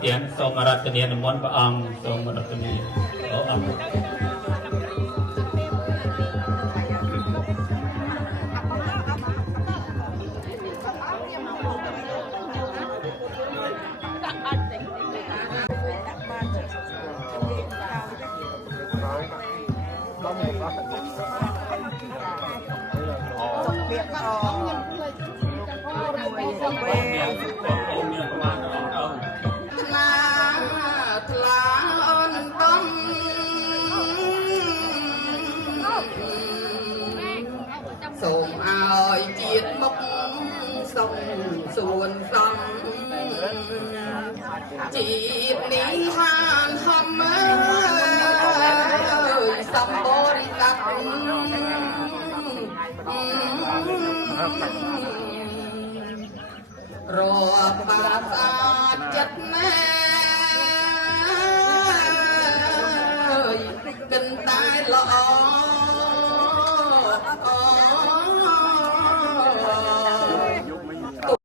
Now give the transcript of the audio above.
tiền sau mà đặt tiền là món bạc ăn sau mà đặt tiền ở ănសូមឲ្យជាតិមកសុំសួនសំជាតិនេះហានហំអើយសម្បូរកាប់រាប់បាស្អាតចិត្តណែ